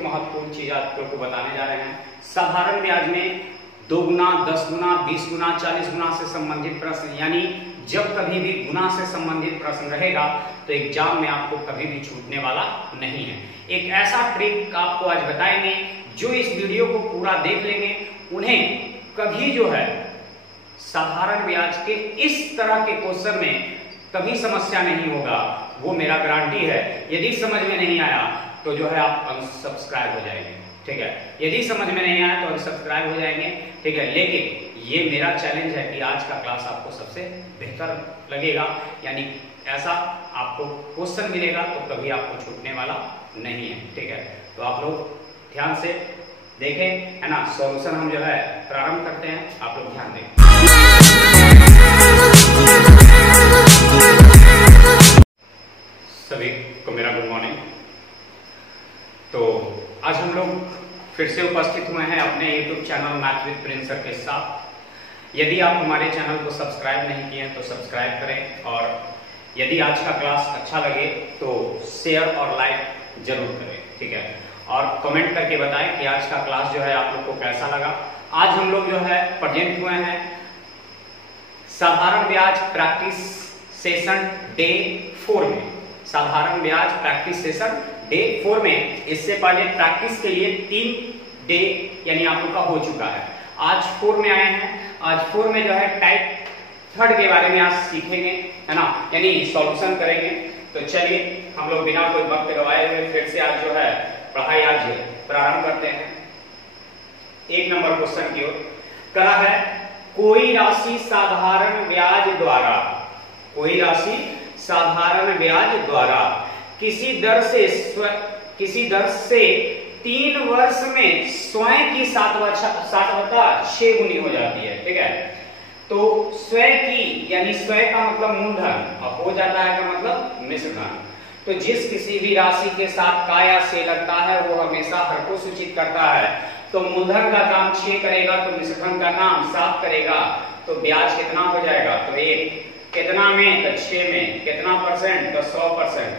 ही महत्वपूर्ण चीज आप लोग को बताने जा रहे हैं। साधारण ब्याज में 2 गुना, 10 गुना, 20 गुना, 40 गुना से संबंधित प्रश्न, यानी जब कभी भी गुना से संबंधित प्रश्न रहेगा तो एग्जाम में आपको कभी भी छूटने वाला नहीं है। एक ऐसा ट्रिक आपको आज बताएंगे, जो इस वीडियो को पूरा देख लेंगे उन्हें कभी जो है साधारण ब्याज के इस तरह के क्वेश्चन में कभी समस्या नहीं होगा, वो मेरा गारंटी है। यदि समझ में नहीं आया तो जो है आप अनसब्सक्राइब हो जाएंगे, ठीक है। यदि समझ में नहीं आया तो अनसब्सक्राइब हो जाएंगे, ठीक है। लेकिन ये मेरा चैलेंज है कि आज का क्लास आपको सबसे बेहतर लगेगा, यानी ऐसा आपको क्वेश्चन मिलेगा तो कभी आपको छूटने वाला नहीं है, ठीक है। तो आप लोग ध्यान से देखें, है ना। सॉल्यूशन हम जो है प्रारंभ करते हैं, आप लोग ध्यान दें। सभी को मेरा गुड मॉर्निंग। तो आज हम लोग फिर से उपस्थित हुए हैं अपने YouTube channel math with Prince sir के साथ। यदि आप हमारे चैनल को सब्सक्राइब नहीं किए हैं तो सब्सक्राइब करें, और यदि आज का क्लास अच्छा लगे तो शेयर और लाइक जरूर करें, ठीक है। और कमेंट करके बताएं कि आज का क्लास जो है आप लोग को कैसा लगा। आज हम लोग जो है प्रेजेंट हुए हैं साधारण ब्याज प्रैक्टिस सेशन डे 4 में। साधारण ब्याज प्रैक्टिस सेशन डे 4 में इससे पहले प्रैक्टिस के लिए 3 डे यानी आप लोग का हो चुका है। आज 4 में आए हैं। आज 4 में जो है टाइप 3 के बारे में आज सीखेंगे, है ना, यानी सॉल्यूशन करेंगे। तो चलिए हम लोग बिना कोई वक्त गवाए हुए फिर से आज जो है पढ़ाई आज प्रारंभ करते हैं। 1 नंबर क्वेश्चन की ओर कहा है, कोई राशि साधारण ब्याज द्वारा, कोई राशि साधारण ब्याज द्वारा किसी दर से 3 वर्ष में स्वयं की 7/6 गुनी हो जाती है, ठीक है। तो स्वयं की यानी स्वयं का मतलब मूलधन और हो जाता है का मतलब मिश्रधन। तो जिस किसी भी राशि के साथ का या से लगता है वो हमेशा हर को सूचित करता है। तो मूलधन का काम 6 करेगा तो मिश्रधन का काम 7 करेगा, तो ब्याज कितना हो जाएगा, तो 1 कितना में, तो 6 में, कितना परसेंट, तो 100%।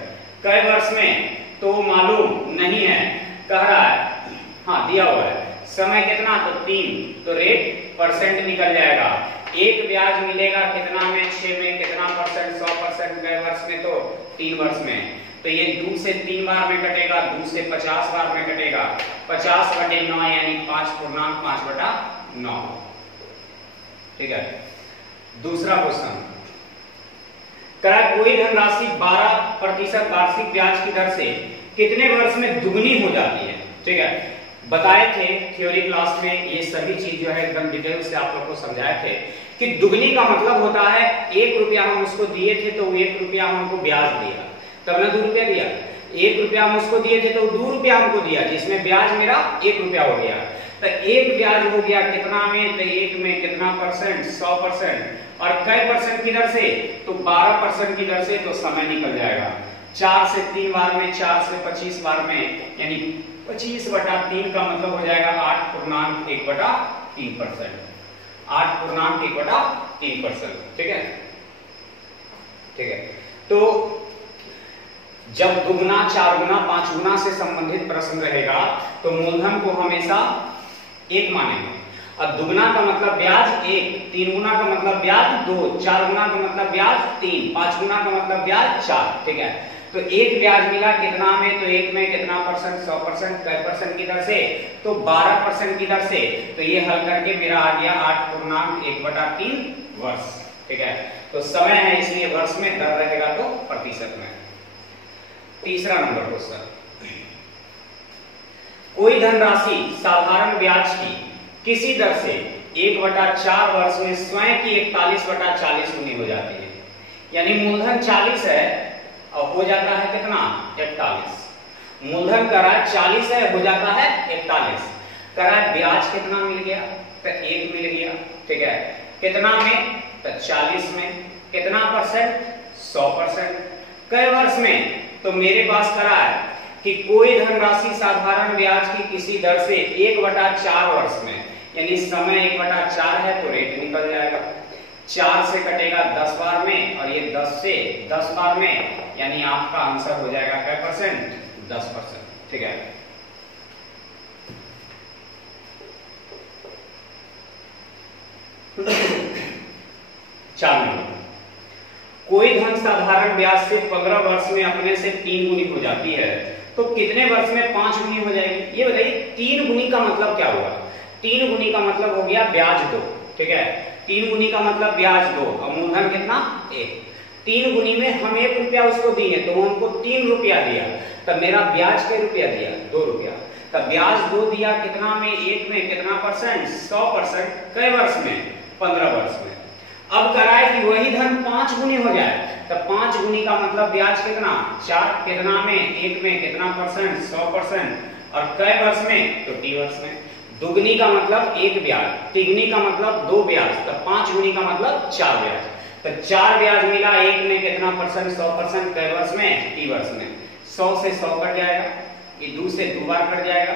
कई वर्ष में तो मालूम नहीं है, कह रहा है, हाँ दिया हुआ है। समय कितना, तो 3, तो रेट परसेंट निकल जाएगा। एक ब्याज मिलेगा कितना में, 6 में, कितना परसेंट, 100%। कई वर्ष में तो 3 वर्ष में। तो ये 2 से 3 बार में कटेगा, 2 से 50 बार में कटेगा। 50/9 यानी 5/5/9, ठीक है। दूसरा क्वेश्चन करा, कोई धनराशि 12% वार्षिक ब्याज की दर से कितने वर्ष में दुगनी हो जाती है, ठीक है। बताए थे थ्योरी क्लास में, ये सभी चीज जो है एकदम डिटेल से आप लोग को समझाए थे कि दुगनी का मतलब होता है 1 रुपया हम उसको दिए थे तो 1 रुपया हमको ब्याज दिया, तब ना 2 रुपया दिया। 1 रुपया हम उसको दिए थे तो 2 रुपया हमको दिया, जिसमें ब्याज मेरा 1 रुपया हो गया। तो 1 ब्याज हो गया कितना में, तो 1 में कितना परसेंट, 100%। और कई परसेंट की दर से, तो 12% की दर से। तो समय निकल जाएगा। 4 से 3 बार में, 4 से 25 बार में, यानी 25/3 का मतलब हो जाएगा 8.1/3%। 8.1/3%, ठीक है, ठीक है। तो जब 2 गुना, 4 गुना, 5 गुना से संबंधित प्रश्न रहेगा तो मूलधन को हमेशा 1 मानेंगे। और दुगुना का मतलब ब्याज 1, 3 गुना का मतलब ब्याज 2, 4 गुना का मतलब ब्याज 3, 5 गुना का मतलब ब्याज 4, ठीक है। तो 1 ब्याज मिला कितना में, तो 1 में कितना परसेंट, 100%। कई परसेंट की दर से, तो 12% की दर से। तो ये हल करके मेरा आ गया 8.1/3 वर्ष, ठीक है। तो समय है इसलिए वर्ष में, दर रहेगा तो प्रतिशत में। तीसरा नंबर क्वेश्चन, कोई धनराशि साधारण ब्याज की किसी दर से 1/4 वर्ष में स्वयं की 41/40 गुनी हो जाती है। यानी मूलधन 40 है और हो जाता है कितना, 41। मूलधन करा 40 है, हो जाता है 41। करा ब्याज कितना मिल गया, तो 1 मिल गया, ठीक है। कितना में, तो 40 में। कितना परसेंट, 100%। कई वर्ष में, तो मेरे पास करा है कि कोई धनराशि साधारण ब्याज की किसी दर से 1/4 वर्ष में, यानी समय 1/4 है तो रेट निकल जाएगा। 4 से कटेगा 10 बार में, और ये 10 से 10 बार में, यानी आपका आंसर हो जाएगा क्या परसेंट, 10%, ठीक है। 4 नंबर, कोई धन साधारण ब्याज से 15 वर्ष में अपने से 3 गुनी हो जाती है तो कितने वर्ष में 5 गुनी हो जाएगी? ये बताइए 3 गुनी का मतलब क्या हुआ? 3 गुनी का मतलब हो गया ब्याज 2, ठीक है। 3 गुनी का मतलब ब्याज 2 और मूलधन कितना? 1। 3 गुनी में हम 1 रुपया उसको दिए तो वो हमको 3 रुपया दिया, तब मेरा ब्याज कै रुपया दिया? 2 रुपया। तब ब्याज 2 दिया कितना में? 1 में कितना परसेंट? 100%। कै वर्ष में? 15 वर्ष में। अब कराए कि वही धन 5 गुनी हो जाए, तब 5 गुनी का मतलब ब्याज कितना? 4। कितना में? 1 में कितना परसेंट? 100%। और कै वर्ष में? तो T वर्ष में। दुगनी का मतलब 1 ब्याज, तिगनी का मतलब 2 ब्याज, तब 5 गुनी का मतलब 4 ब्याज। तो 4 ब्याज मिला, 1 में कितना परसेंट? 100%। कै वर्ष में? T वर्ष में। 100 से 100 कट जाएगा, ये 2 से 2 बार कट जाएगा,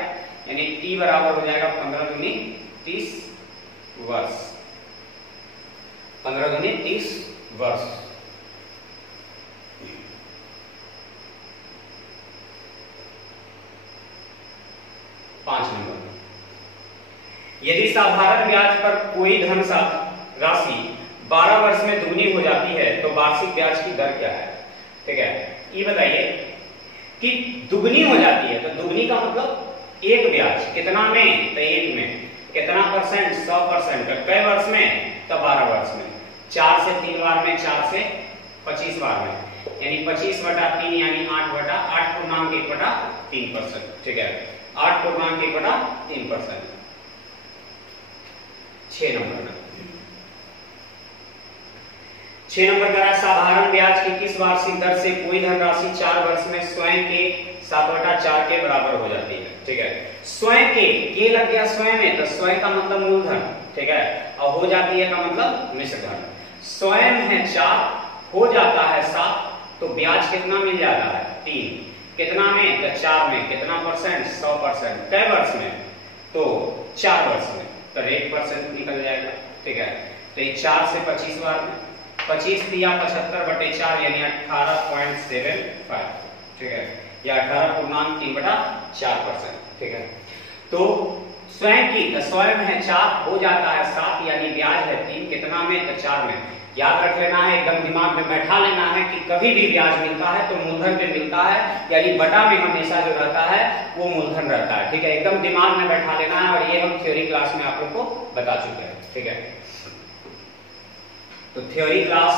यानी T बराबर हो जाएगा 15 दूनी 30 वर्ष। 15 दूनी 30 वर्ष। पांच नंबर, यदि साधारण ब्याज पर कोई धन राशि 12 वर्ष में दुगनी हो जाती है तो वार्षिक ब्याज की दर क्या है? ठीक है, ये बताइए कि दुगनी हो जाती है तो दुगनी का मतलब 1 ब्याज, कितना में? तो 1 में कितना परसेंट? 100%। कै वर्ष में? तो 12 वर्ष में। 4 से 3 बार में, 4 से 25 बार में, यानी 25/3 यानी 8/1/3%। ठीक है, 8/1/3%। 6 नंबर, 6 नंबर का साधारण ब्याज की किस वार्षिक दर से कोई धनराशि 4 वर्ष में स्वयं के 7/4 के बराबर हो जाती है? ठीक है, स्वयं के लग गया स्वयं में, तो स्वयं का मतलब मूलधन, ठीक है, और हो जाती है का मतलब मिश्र धन। स्वयं है 4, हो जाता है 7, तो ब्याज कितना मिल जाता है? 3। कितना में? तो 4 में कितना परसेंट? 100%। कै वर्ष में? तो 4 वर्ष में, तो 1% निकल जाएगा। ठीक है, तो ये 4 से 25 बार में, 25 दिया 75/4 यानी 18.75। ठीक है, या 18.3/4%। ठीक है, तो स्वयं की, तो स्वयं है 4, हो जाता है 7, यानी ब्याज है 3। कितना में? तो 4 में। याद रख लेना है, एकदम दिमाग में बैठा लेना है कि कभी भी ब्याज मिलता है तो मूलधन पे मिलता है, यानी बटा में हमेशा जो रहता है वो मूलधन रहता है। ठीक है, एकदम दिमाग में बैठा लेना है, और ये हम थ्योरी क्लास में आप लोग को बता चुके हैं। ठीक है, तो थ्योरी क्लास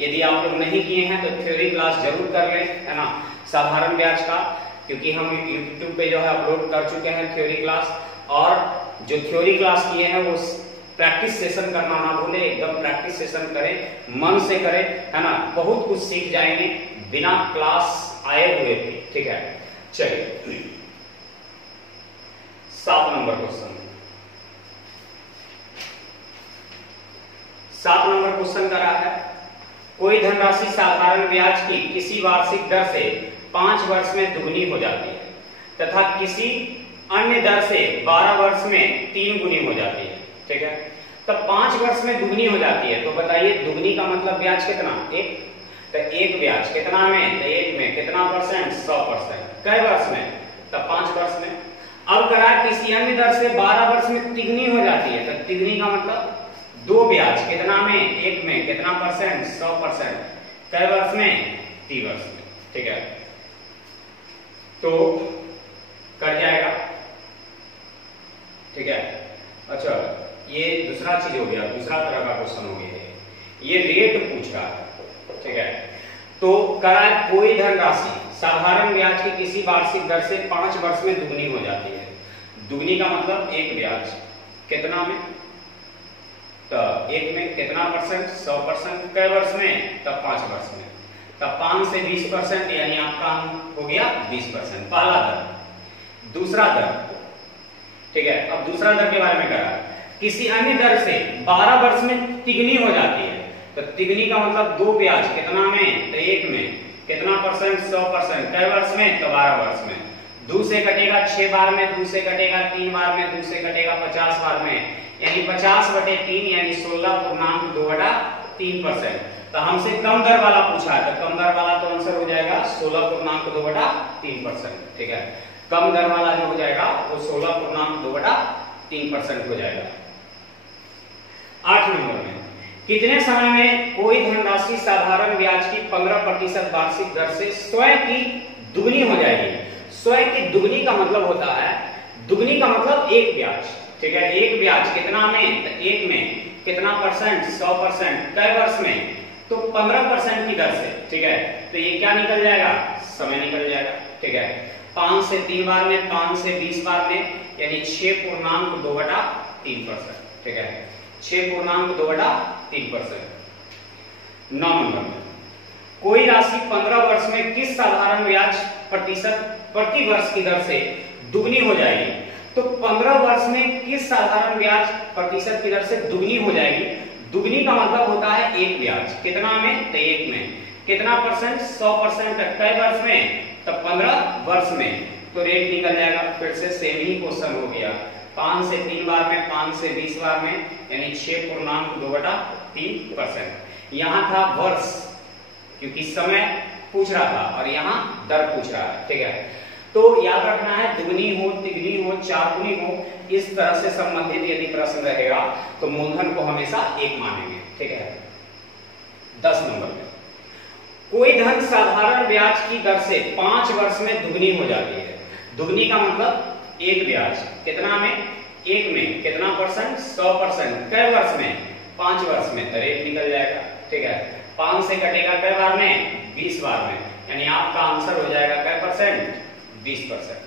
यदि आप लोग नहीं किए हैं तो थ्योरी क्लास जरूर कर लें, है ना, साधारण ब्याज का, क्योंकि हम YouTube पे जो है अपलोड कर चुके हैं थ्योरी क्लास। और जो थ्योरी क्लास किए हैं वो प्रैक्टिस सेशन करना ना भूले, एकदम प्रैक्टिस सेशन करें, मन से करें, है ना, बहुत कुछ सीख जाएंगे बिना क्लास आए हुए भी। ठीक है, चलिए 7 नंबर क्वेश्चन। 7 नंबर क्वेश्चन करा है, कोई धनराशि साधारण ब्याज की किसी वार्षिक दर से 5 वर्ष में दुगनी हो जाती है तथा किसी अन्य दर से 12 वर्ष में 3 गुनी हो जाती है। ठीक है, तब 5 वर्ष में दुगनी हो जाती है, तो बताइए दुगनी का मतलब ब्याज कितना? 1। तो 1 ब्याज कितना में? तो 1 में कितना परसेंट? 100%। कै वर्ष में? तब 5 वर्ष में। अब करा किसी अन्य दर से 12 वर्ष में तिगनी हो जाती है, तो तिगनी का मतलब 2 ब्याज, कितना में? 1 में कितना परसेंट? 100%। कै वर्ष में? 3 वर्ष में। ठीक है, तो कर जाएगा। ठीक है, अच्छा, ये दूसरा चीज हो गया, दूसरा तरह का क्वेश्चन हो गया, ये रेट पूछ रहा है। ठीक है, तो करा कोई धनराशि साधारण ब्याज की किसी वार्षिक दर से 5 वर्ष में दुगनी हो जाती है। दुगनी का मतलब 1 ब्याज, कितना में? तो 1 में कितना परसेंट? 100%। कै वर्ष में? तब 5 वर्ष में। तब 5 से 20%, यानी आपका हो गया 20%। पहला दर। दूसरा दर, ठीक है, अब दूसरा दर के बारे में करा, किसी अन्य दर से 12 वर्ष में तिगनी हो जाती है, तो तिगनी का मतलब 2 ब्याज, कितना में? तो 1 में कितना परसेंट? 100%। कै वर्ष में? तो 12 वर्ष में। 2 से कटेगा 6 बार में, 2 से कटेगा 3 बार में, 2 से कटेगा 50 बार में, यानी 50/3 यानी 16.2/3%। तो हमसे कम दर वाला पूछा है, तो कम दर वाला तो आंसर हो जाएगा 16.2/3%। ठीक है, कम दर वाला जो हो जाएगा वो 16.2/3% हो जाएगा। 8 नंबर, कितने समय में कोई धनराशि साधारण ब्याज की 15% वार्षिक दर से स्वयं की दुगनी हो जाएगी। स्वयं की दुगनी का मतलब होता है, दुगनी का मतलब एक ब्याज, ठीक है। एक ब्याज कितना में, तो एक में कितना परसेंट, 100%, कै वर्ष में, तो 15% की दर से, ठीक है। तो ये क्या निकल जाएगा, समय निकल जाएगा, ठीक है। 5 से 3 बार में, 5 से 20 बार में, यानी 6.2/3%, ठीक है। 6.2/3%। 9 नंबर में कोई राशि 15 वर्ष में किस साधारण ब्याज प्रतिशत प्रति वर्ष की दर से दुगनी हो जाएगी। तो 15 वर्ष में किस साधारण ब्याज प्रतिशत की दर से दुगनी हो जाएगी। दुगनी का मतलब होता है एक ब्याज, कितना में, तो एक में, कितना परसेंट, 100%, कै वर्ष में, तो 15 वर्ष में, तो रेट निकल जाएगा। फिर से सेम ही क्वेश्चन हो गया, 5 से 3 बार में, 5 से 20 बार में, यानी 6.2/3%। यहाँ था वर्ष क्योंकि समय पूछ रहा था और यहाँ दर पूछ रहा है, ठीक है। तो याद रखना है, दुगनी हो, तिगनी हो, चारगुनी हो, इस तरह से संबंधित यदि प्रश्न रहेगा तो मूलधन को हमेशा एक मानेंगे, ठीक है। 10 नंबर में कोई धन साधारण ब्याज की दर से 5 वर्ष में दुगनी हो जाती है। दुगनी का मतलब एक ब्याज, कितना में, एक में, कितना परसेंट, 100%, कै वर्ष में, 5 वर्ष में, तो रेट निकल जाएगा, ठीक है। 5 से कटेगा कै बार में, 20 बार में, यानी आपका आंसर हो जाएगा कै परसेंट, 20%।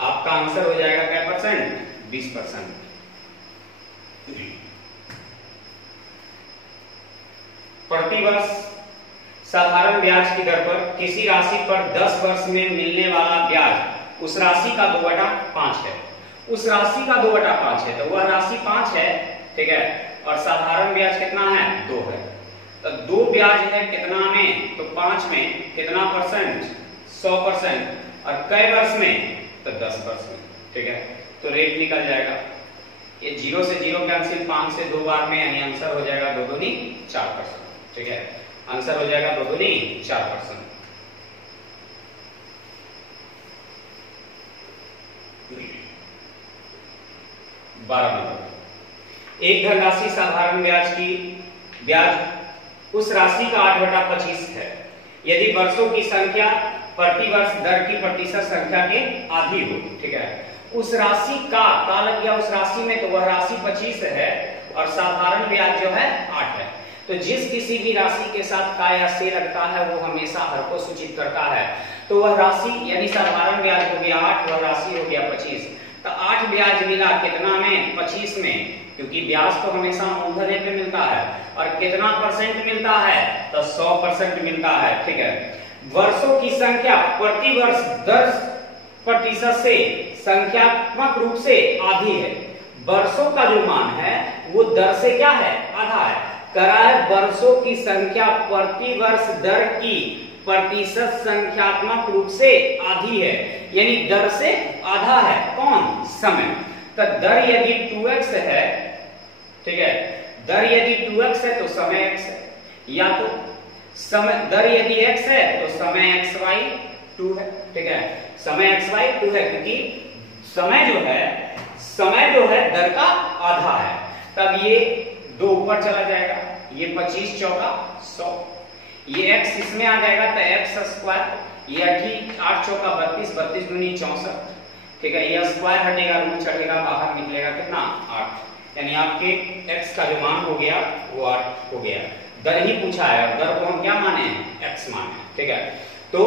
आपका आंसर हो जाएगा कै परसेंट, 20%। प्रतिवर्ष साधारण ब्याज की दर पर किसी राशि पर 10 वर्ष में मिलने वाला ब्याज उस राशि का 2/5 है। उस राशि का 2/5 है, तो वह राशि 5 है, ठीक है। और साधारण ब्याज कितना है, 2 है। तो 2 ब्याज है कितना में, तो 5 में, कितना परसेंट, 100%, और कै वर्ष में, तो 10 वर्ष में, ठीक है। तो रेट निकल जाएगा, ये 0 से 0 कैंसिल, 5 से 2 बार में, यानी आंसर हो जाएगा 2 दूनी 4%, ठीक है। आंसर हो जाएगा 2 दूनी 4%। 12 नंबर एक धनराशि साधारण ब्याज की ब्याज उस राशि का 8/25 है यदि वर्षों की संख्या प्रति वर्ष दर की प्रतिशत संख्या के आधी हो, ठीक है। उस राशि का लग गया उस राशि में, तो वह राशि 25 है और साधारण ब्याज जो है 8 है। तो जिस किसी भी राशि के साथ का या से लगता है वो हमेशा हर को सूचित करता है। तो वह राशि यानी साधारण ब्याज हो गया 8, वह राशि हो गया 25। तो 8 ब्याज मिला कितना में, 25 में, क्योंकि ब्याज तो हमेशा मूलधन पे मिलता है। और कितना परसेंट मिलता है, तो 100% मिलता है, ठीक है। वर्षों की संख्या प्रति वर्ष 10% से संख्यात्मक रूप से आधी है। वर्षों का जो मान है वो दर से क्या है, आधा है। करा है वर्षों की संख्या प्रति वर्ष दर की प्रतिशत संख्यात्मक रूप से आधी है, यानी दर से आधा है कौन, समय। तो दर यदि 2x है, ठीक है, दर यदि 2x है तो समय x है, या तो समय दर यदि x है तो समय xy 2 है, ठीक है। समय xy 2 है क्योंकि समय जो है दर का आधा है। तब ये 2 ऊपर चला जाएगा, ये 25 चौका 100, ये x इसमें आ जाएगा तो x², ये 8 चौका 32, 32 दूनी 64, ठीक है। ये स्क्वायर हटेगा, रूट चढ़ेगा, बाहर निकलेगा कितना, 8, यानी आपके x का जो मान हो गया वो 8 हो गया। दर ही पूछा है और दर को हम क्या माने, x माने, ठीक है। तो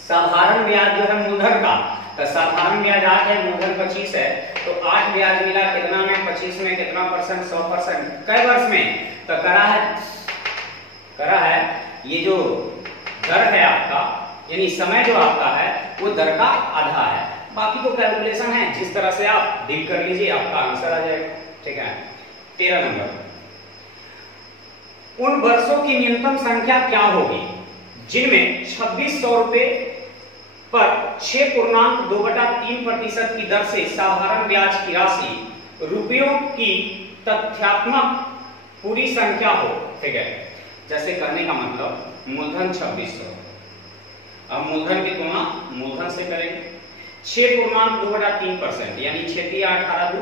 साधारण ब्याज जो है मूलधन का, तो साधारण ब्याज 8 है, मूलधन 25 है, तो 8 ब्याज मिला कितना में, 25 में, कितना परसेंट, 100%, कै वर्ष में। तो करा है ये जो दर है आपका, यानी समय जो आपका है वो दर का आधा है। बाकी तो कैलकुलेशन है, जिस तरह से आप डील कर लीजिए आपका आंसर आ जाएगा, ठीक है। 13 नंबर उन वर्षों की न्यूनतम संख्या क्या होगी जिनमें 2600 रुपए पर 6.2/3% की दर से साधारण ब्याज की राशि रुपयों की तथ्यात्मक पूरी संख्या हो, ठीक है। जैसे करने का मतलब मूलधन 2600, अब मूलधन की तुलना मूलधन से करेंगे, 6.2/3% यानी 6×8 = 18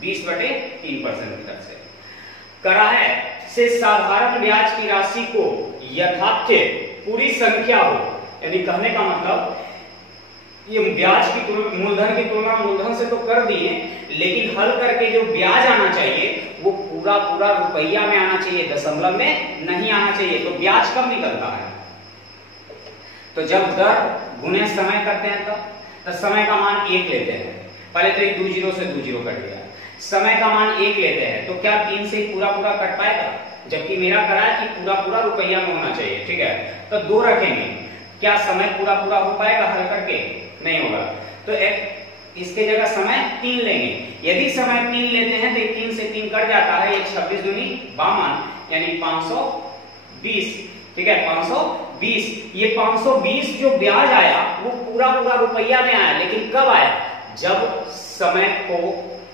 20/3% की दर से। करा है से साधारण ब्याज की राशि को यथार्थ पूरी संख्या हो, यानी कहने का मतलब ये ब्याज की मूलधन की तुलना मूलधन से तो कर दिए, लेकिन हल करके जो ब्याज आना चाहिए वो पूरा पूरा रुपया में आना चाहिए, दशमलव में नहीं आना चाहिए। तो ब्याज कब निकलता है? तो जब दर गुने समय करते हैं तो समय का मान 1 लेते हैं, पहले तो एक 2 जीरो से 2 जीरो कट गया, समय का मान 1 लेते हैं, तो क्या 3 से पूरा पूरा कट पाएगा? जबकि मेरा करा है कि पूरा पूरा रुपया में होना चाहिए, ठीक है, तो 2 रखेंगे, क्या समय पूरा पूरा हो पाएगा हल करके? नहीं होगा, तो इसके जगह समय 3 लेंगे। यदि समय 3 लेते हैं तो 3 से 3 कट जाता है, 26 दूनी 52 यानी 520, ठीक है, 520। ये 520 जो ब्याज आया वो पूरा पूरा रुपया में आया, लेकिन कब आया? जब समय को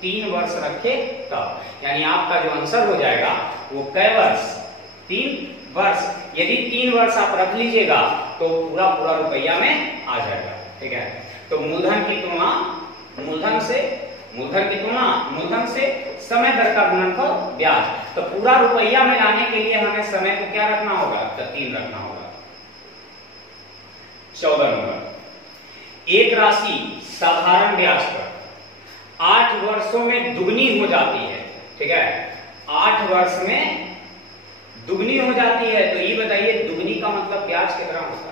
3 वर्ष रखे तब, यानी आपका जो आंसर हो जाएगा वो कै वर्ष? 3 वर्ष। यदि 3 वर्ष आप रख लीजिएगा तो पूरा पूरा रुपया में आ जाएगा, ठीक है। तो मूलधन की तुलना मूलधन से समय दर का गुणनफल ब्याज, तो पूरा रुपया में लाने के लिए हमें समय को क्या रखना होगा? तो 3 रखना होगा। 14 नंबर, एक राशि साधारण ब्याज पर 8 वर्षों में दुगनी हो जाती है, ठीक है, 8 वर्ष में दुगनी हो जाती है। तो ये बताइए दुगनी का मतलब ब्याज कितना होता है?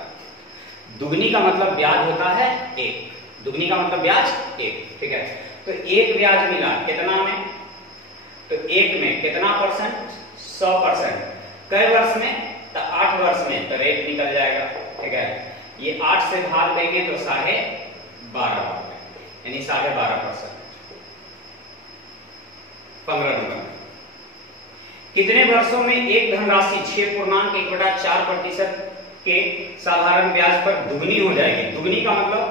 दुगनी का मतलब ब्याज होता है 1, दुगनी का मतलब ब्याज 1, ठीक है। तो 1 ब्याज मिला कितना में? तो 1 में कितना परसेंट? 100%। कै वर्ष में? तो 8 वर्ष में, तो रेट निकल जाएगा, ठीक है। ये 8 से भाग देंगे तो 12.5, यानी 12.5%। 15 नंबर, कितने वर्षों में एक धनराशि 6.1/4% के साधारण ब्याज पर दुगनी हो जाएगी? दुगनी का मतलब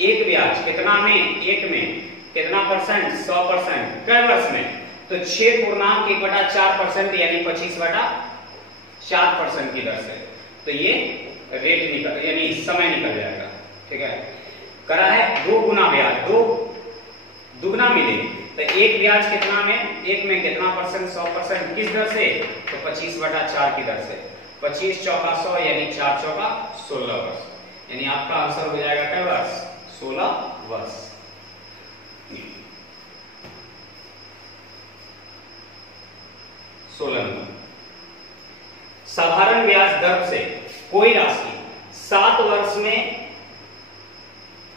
1 ब्याज कितना में? 1 में कितना परसेंट? 100%। कै वर्ष में? तो 6.1/4% यानी 25/4% की दर से, तो ये रेट निकल यानी समय निकल जाएगा, ठीक है। करा है 2 गुना ब्याज, 2 दुगना मिले, तो 1 ब्याज कितना में? 1 में कितना परसेंट? 100%। किस दर से? तो 25/4 की दर से। 25 चौका 100 यानी 4 चौका 16 वर्ष, यानी आपका आंसर हो जाएगा क्या वर्ष? 16 वर्ष। साधारण ब्याज दर से कोई राशि 7 वर्ष में,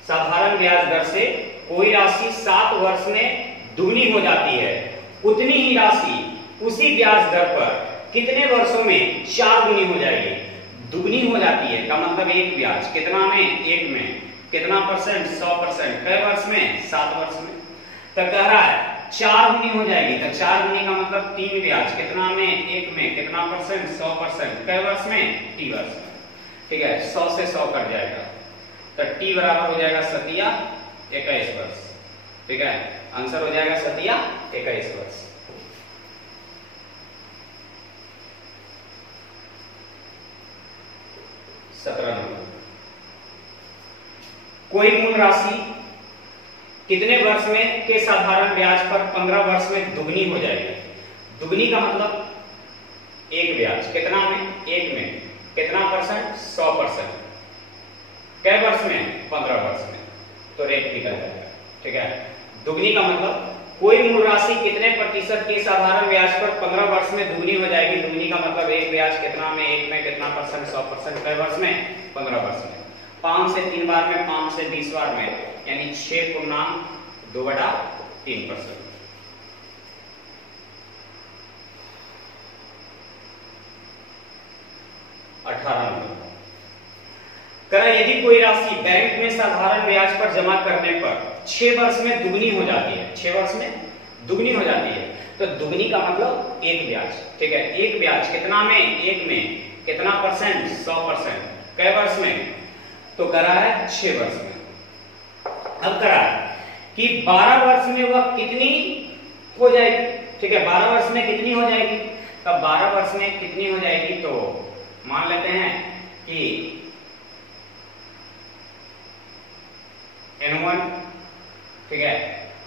साधारण ब्याज दर से कोई राशि 7 वर्ष में दुगनी हो जाती है, उतनी ही राशि उसी ब्याज दर पर कितने वर्षों में 4 गुनी हो जाएगी? दुगनी हो जाती है का मतलब 1 ब्याज कितना में? 1 में कितना परसेंट? 100%। कै वर्ष में? 7 वर्ष में। तो कह रहा है 4 गुनी हो जाएगी, तो 4 गुनी का मतलब 3 ब्याज कितना में? 1 में कितना परसेंट? 100%। कै वर्ष में? T वर्ष में, ठीक है। 100 से 100 कट जाएगा, तो T बराबर हो जाएगा 21 वर्ष, ठीक है। आंसर हो जाएगा 21 वर्ष। 17 नंबर, कोई मूल राशि कितने वर्ष में के साधारण ब्याज पर 15 वर्ष में दुगनी हो जाएगी? दुगनी का मतलब 1 ब्याज कितना में? 1 में कितना परसेंट? 100%। कै वर्ष में? 15 वर्ष में, तो रेट निकल जाएगा, ठीक है। दुगनी का मतलब कोई मूल राशि कितने प्रतिशत के साधारण ब्याज पर 15 वर्ष में दुगनी हो जाएगी? दुगनी का मतलब 1 ब्याज कितना में? 1 में कितना परसेंट? 100%। कै वर्ष में? 15 वर्ष में। 5 से 3 बार में, 5 से 20 बार में, यानी 6.2/3%। 18 नंबर, यदि कोई राशि बैंक में साधारण ब्याज पर जमा करने पर 6 वर्ष में दुगनी हो जाती है, 6 वर्ष में दुगनी हो जाती है, तो दुगनी का मतलब 1 ब्याज, ठीक है। 1 ब्याज कितना में? 1 में कितना परसेंट? 100%। कै वर्ष में? तो करा है 6 वर्ष में। अब करा है कि 12 वर्ष में वह कितनी हो जाएगी, ठीक है। 12 वर्ष में कितनी हो जाएगी? तब 12 वर्ष में कितनी हो जाएगी? तो मान लेते हैं कि N1, ठीक है,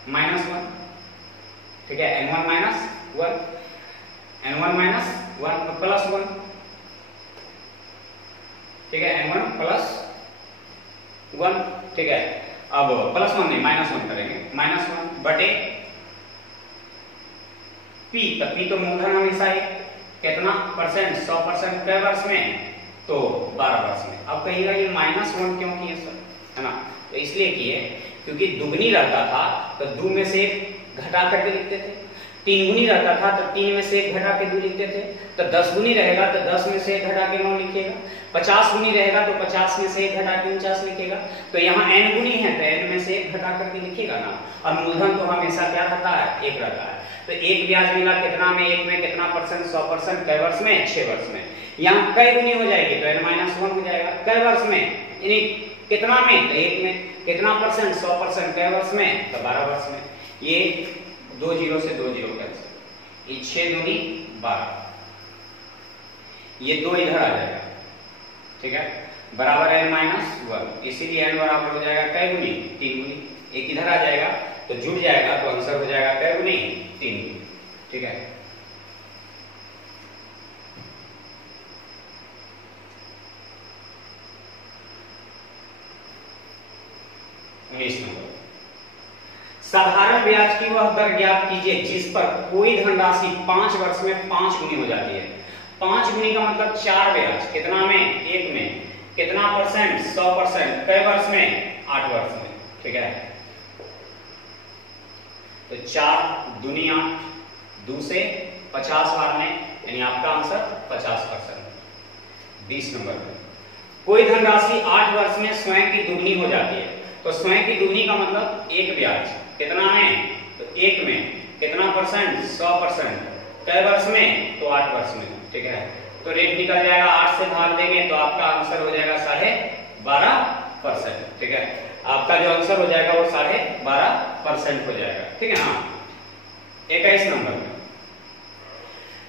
-1, ठीक है, N1 -1, n1 माइनस 1 प्लस 1, ठीक है, n1 प्लस 1, ठीक है। अब प्लस 1 नहीं -1 करेंगे, -1 बटे p, तो p तो मूलधन हमेशा है, कितना परसेंट, 100% कै वर्ष में, तो 12 वर्ष में। अब कहिएगा ये -1 क्यों किए सर, है ना, तो इसलिए किए क्योंकि दुगनी रहता था तो 2 में से 1 घटा करके लिखते थे, 3 गुनी रहता था तो 3 में से 1 घटा के 2 लिखते थे, तो 10 गुनी रहेगा तो 10 में से 1 घटा के 9 लिखेगा, 50 गुनी रहेगा तो 50 में से 1 घटा के 49 लिखेगा। तो यहाँ n गुनी है तो n में से 1 घटा करके लिखेगा ना, और मूलधन तो हमेशा क्या रहता है, 1 रहता है। तो 1 ब्याज मिला कितना में, 1 में कितना परसेंट, 100% कै वर्ष में, 6 वर्ष में। यहाँ कै गुनी हो जाएगी तो n-1 हो जाएगा, कै वर्ष में, यानी कितना में, तो 1 में, कितना परसेंट, 100% कै वर्ष में, तो 12 वर्ष में। ये 2 0 से 2 0 कैंसिल, ये 6 दूनी 12, ये 2 इधर आ जाएगा, ठीक है, बराबर n-1, इसीलिए n बराबर हो जाएगा कै गुनी, 3 गुनी, 1 इधर आ जाएगा तो जुड़ जाएगा, तो आंसर हो जाएगा कै गुनी, 3 गुनी, ठीक है। साधारण ब्याज की वह दर ज्ञात कीजिए जिस पर कोई धनराशि 5 वर्ष में 5 गुनी हो जाती है। 5 गुनी का मतलब 4 ब्याज, कितना में, 1 में, कितना परसेंट, 100%, कै वर्ष में, 8 वर्ष में, ठीक है। तो 4 दूनी 8, 2 से 50 बार में, यानी आपका आंसर 50%। 20 नंबर में कोई धनराशि 8 वर्ष में स्वयं की दुगनी हो जाती है, तो स्वयं की दुगनी का मतलब 1 ब्याज, कितना में, तो 1 में, कितना परसेंट, 100%, कै वर्ष में, तो 8 वर्ष में, ठीक है। तो रेट निकल जाएगा, 8 से भाग देंगे तो आपका आंसर हो जाएगा 12.5%, ठीक है। आपका जो आंसर हो जाएगा वो 12.5% हो जाएगा, ठीक है ना। 21 नंबर में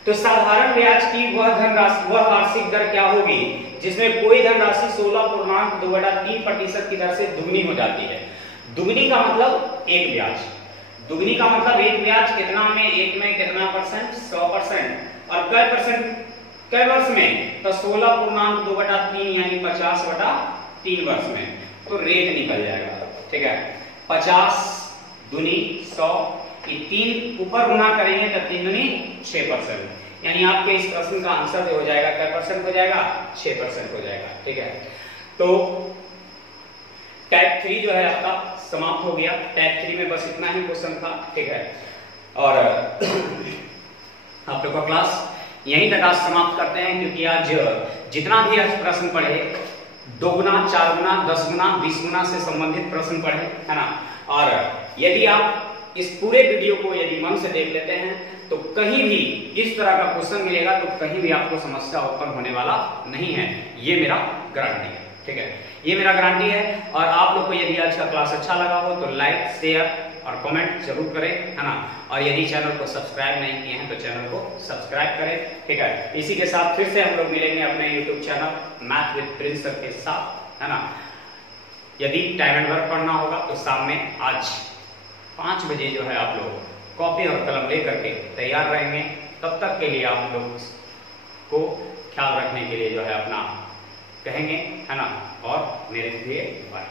तो साधारण ब्याज की वह धनराशि, वह वार्षिक दर क्या होगी जिसमें कोई धनराशि 16.2/3% की दर से दुगनी हो जाती है। दुगनी का मतलब 1 ब्याज, दुगनी का मतलब 1 ब्याज, कितना में, 1 में, कितना परसेंट, 100%, और कै परसेंट, कै वर्ष में, तो 16.2/3 यानी 50/3 वर्ष में। तो रेट निकल जाएगा, ठीक है। 50 दूनी 100, ये 3 ऊपर गुना करेंगे तो 3 दूनी 6%, यानी आपके इस प्रश्न का आंसर जो हो जाएगा क्या परसेंट हो जाएगा, 6% हो जाएगा, ठीक है। तो टाइप 3 जो है आपका समाप्त हो गया। टाइप 3 में बस इतना ही क्वेश्चन था, ठीक है। और आप लोग का क्लास यहीं तक आज समाप्त करते हैं, क्योंकि आज जितना भी आज प्रश्न पढ़े 2 गुना, 4 गुना, 10 गुना, 20 गुना से संबंधित प्रश्न पढ़े, है ना। और यदि आप इस पूरे वीडियो को यदि मन से देख लेते हैं तो कहीं भी इस तरह का क्वेश्चन मिलेगा तो कहीं भी आपको समस्या उत्पन्न होने वाला नहीं है, ये मेरा गारंटी है, ठीक है। ये मेरा गारंटी है। और आप लोग को यदि आज का क्लास अच्छा लगा हो तो लाइक, शेयर और कमेंट जरूर करें, है ना। और यदि चैनल को सब्सक्राइब नहीं किए हैं तो चैनल को सब्सक्राइब करें, ठीक है। इसी के साथ फिर से हम लोग मिलेंगे अपने YouTube channel math with Prince sir के साथ, है ना। यदि टाइम एंड वर्क पढ़ना होगा तो शाम में आज 5 बजे जो है आप लोग कॉपी और कलम लेकर के तैयार रहेंगे। तब तक के लिए आप लोग को ख्याल रखने के लिए जो है अपना कहेंगे, है ना। और मेरे लिए बाय।